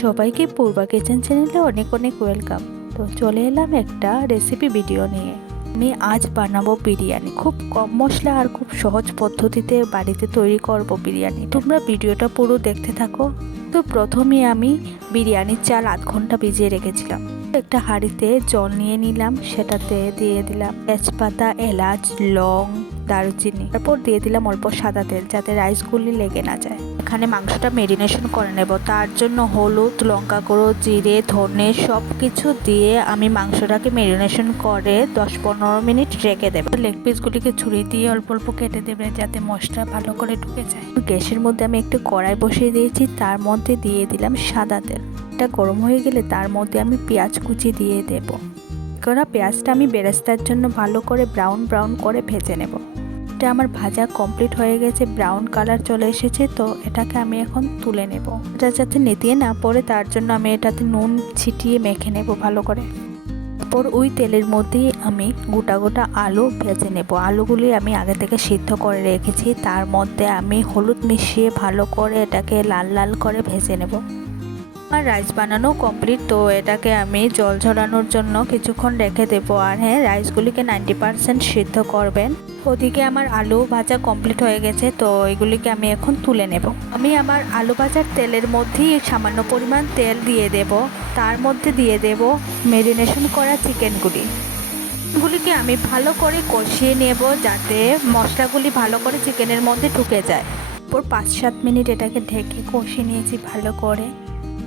সবাইকে পূর্বা কিচেন চ্যানেলে অনেক অনেক ওয়েলকাম। তো চলে এলাম একটা রেসিপি ভিডিও নিয়ে। আমি আজ বানাবো বিরিয়ানি। খুব কম মশলা আর খুব সহজ পদ্ধতিতে বাড়িতে তৈরি করব বিরিয়ানি। তোমরা ভিডিওটা পুরো দেখতে থাকো। তো প্রথমে আমি বিরিয়ানির চাল আধ ঘন্টা ভিজিয়ে রেখেছিলাম। একটা হাঁড়িতে জল নিয়ে নিলাম, সেটাতে দিয়ে দিলাম তেজপাতা, এলাচ, লং, দারুচিনি। তারপর দিয়ে দিলাম অল্প সাদা তেল, যাতে রাইসগুলি লেগে না যায়। এখানে মাংসটা মেরিনেশন করে নেব। তার জন্য হলুদ, লঙ্কা গুঁড়ো, জিরে, ধনে সব কিছু দিয়ে আমি মাংসটাকে মেরিনেশন করে 10-15 মিনিট রেখে দেবো। লেগ পিসগুলিকে ছুরি দিয়ে অল্প অল্প কেটে দেবে, যাতে মশলা ভালো করে ঢুকে যায়। গ্যাসের মধ্যে আমি একটু কড়াই বসিয়ে দিয়েছি, তার মধ্যে দিয়ে দিলাম সাদা তেল। এটা গরম হয়ে গেলে তার মধ্যে আমি পেঁয়াজ কুচি দিয়ে দেব। পেঁয়াজটা আমি বেরেস্তার জন্য ভালো করে ব্রাউন ব্রাউন করে ভেজে নেব। এটা আমার ভাজা কমপ্লিট হয়ে গেছে, ব্রাউন কালার চলে এসেছে। তো এটাকে আমি এখন তুলে নেব। এটা যাতে নেতিয়ে না পড়ে, তার জন্য আমি এটাতে নুন ছিটিয়ে মেখে নেব ভালো করে। তারপর ওই তেলের মধ্যেই আমি গোটা গোটা আলু ভেজে নেব। আলুগুলি আমি আগে থেকে সিদ্ধ করে রেখেছি, তার মধ্যে আমি হলুদ মিশিয়ে ভালো করে এটাকে লাল লাল করে ভেজে নেব। আমার রাইস বানানো কমপ্লিট। তো এটাকে আমি জল ঝরানোর জন্য কিছুক্ষণ রেখে দেবো। আর হ্যাঁ, রাইসগুলিকে 90% সিদ্ধ করবেন। ওদিকে আমার আলু ভাজা কমপ্লিট হয়ে গেছে। তো এগুলিকে আমি এখন তুলে নেব। আমি আমার আলু ভাজার তেলের মধ্যেই সামান্য পরিমাণ তেল দিয়ে দেব। তার মধ্যে দিয়ে দেব মেরিনেশন করা চিকেনগুলিকে আমি ভালো করে কষিয়ে নেব, যাতে মশলাগুলি ভালো করে চিকেনের মধ্যে ঢুকে যায়। তারপর 5-7 মিনিট এটাকে ঢেকে কষিয়ে নিয়েছি ভালো করে।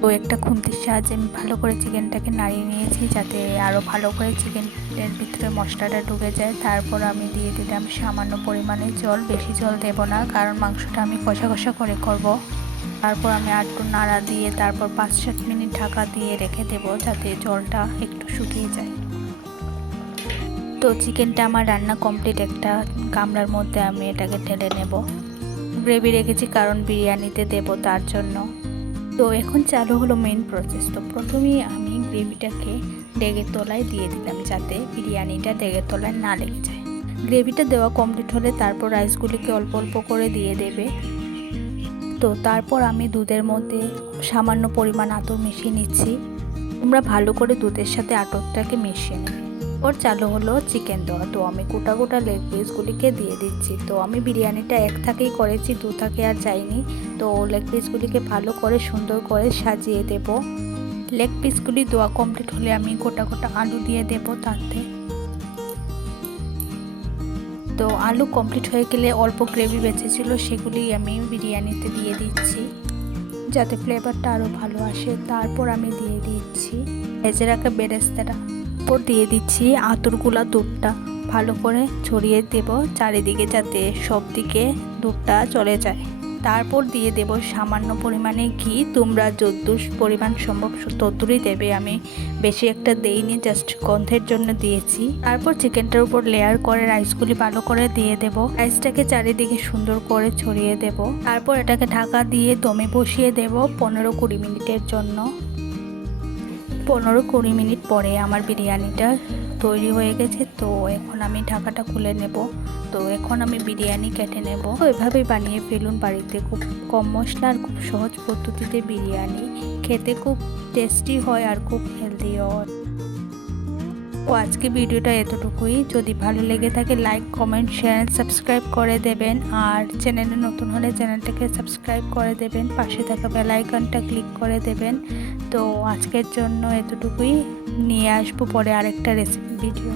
তো একটা খুন্তির সাহায্যে আমি ভালো করে চিকেনটাকে নাড়িয়ে নিয়েছি, যাতে আরও ভালো করে চিকেনের ভিতরে মশলাটা ঢুকে যায়। তারপর আমি দিয়ে দিলাম সামান্য পরিমাণে জল, বেশি জল দেব না, কারণ মাংসটা আমি কষা কষা করে করব। তারপর আমি একটু নাড়া দিয়ে তারপর 5-7 মিনিট ঢাকা দিয়ে রেখে দেব, যাতে জলটা একটু শুকিয়ে যায়। তো চিকেনটা আমার রান্না কমপ্লিট। একটা গামলার মধ্যে আমি এটাকে ঢেলে নেব। গ্রেভি রেখেছি কারণ বিরিয়ানিতে দেব, তার জন্য। তো এখন চালু হলো মেইন প্রসেস। তো প্রথমেই আমি গ্রেভিটাকে ডেগের তলায় দিয়ে দিলাম, যাতে বিরিয়ানিটা ডেগের তলায় না লেগে যায়। গ্রেভিটা দেওয়া কমপ্লিট হলে তারপর রাইসগুলিকে অল্প অল্প করে দিয়ে দেবে। তো তারপর আমি দুধের মধ্যে সামান্য পরিমাণ আতর মিশিয়ে নিচ্ছি। তোমরা ভালো করে দুধের সাথে আতরটাকে মিশিয়ে নেবে। ওর চালু হলো চিকেন দেওয়া। তো আমি গোটা গোটা লেগ পিসগুলিকে দিয়ে দিচ্ছি। তো আমি বিরিয়ানিটা এক থাকেই করেছি, 2 থাকে আর যাইনি। তো লেগ পিসগুলিকে ভালো করে সুন্দর করে সাজিয়ে দেব। লেগ পিসগুলি দেওয়া কমপ্লিট হলে আমি গোটা গোটা আলু দিয়ে দেব তাতে। তো আলু কমপ্লিট হয়ে গেলে অল্প গ্রেভি বেঁচেছিল, সেগুলি আমি বিরিয়ানিতে দিয়ে দিচ্ছি, যাতে ফ্লেভারটা আরও ভালো আসে। তারপর আমি দিয়ে দিচ্ছি ভেজে রাখা বেরেস্তাটা। তারপর দিয়ে দিচ্ছি আতরগুলা দুধটা ভালো করে ছড়িয়ে দেব চারিদিকে, যাতে সব দিকে দুধটা চলে যায়। তারপর দিয়ে দেব সামান্য পরিমাণে ঘি। তোমরা যতদূর পরিমাণ সম্ভব ততদূরই দেবে। আমি বেশি একটা দেইনি, জাস্ট গন্ধের জন্য দিয়েছি। তারপর চিকেনটার উপর লেয়ার করে রাইসগুলি ভালো করে দিয়ে দেব। রাইসটাকে চারিদিকে সুন্দর করে ছড়িয়ে দেব। তারপর এটাকে ঢাকা দিয়ে দমে বসিয়ে দেব 15-20 মিনিটের জন্য। 15-20 মিনিট পরে আমার বিরিয়ানিটা তৈরি হয়ে গেছে। তো এখন আমি ঢাকাটা খুলে নেব। তো এখন আমি বিরিয়ানি কেটে নেব। তো এভাবেই বানিয়ে ফেলুন বাড়িতে। খুব কম মশলা আর খুব সহজ পদ্ধতিতে বিরিয়ানি খেতে খুব টেস্টি হয় আর খুব হেলদি হয়। তো আজকে ভিডিওটা এতটুকুই। যদি ভালো লেগে থাকে লাইক, কমেন্ট, শেয়ার, সাবস্ক্রাইব করে দেবেন। আর চ্যানেলে নতুন হলে চ্যানেলটাকে সাবস্ক্রাইব করে দেবেন, পাশে থাকা বেল আইকনটা ক্লিক করে দেবেন। তো আজকের জন্য এতটুকুই। নিয়ে আসবো পরে আরেকটা রেসিপি ভিডিও।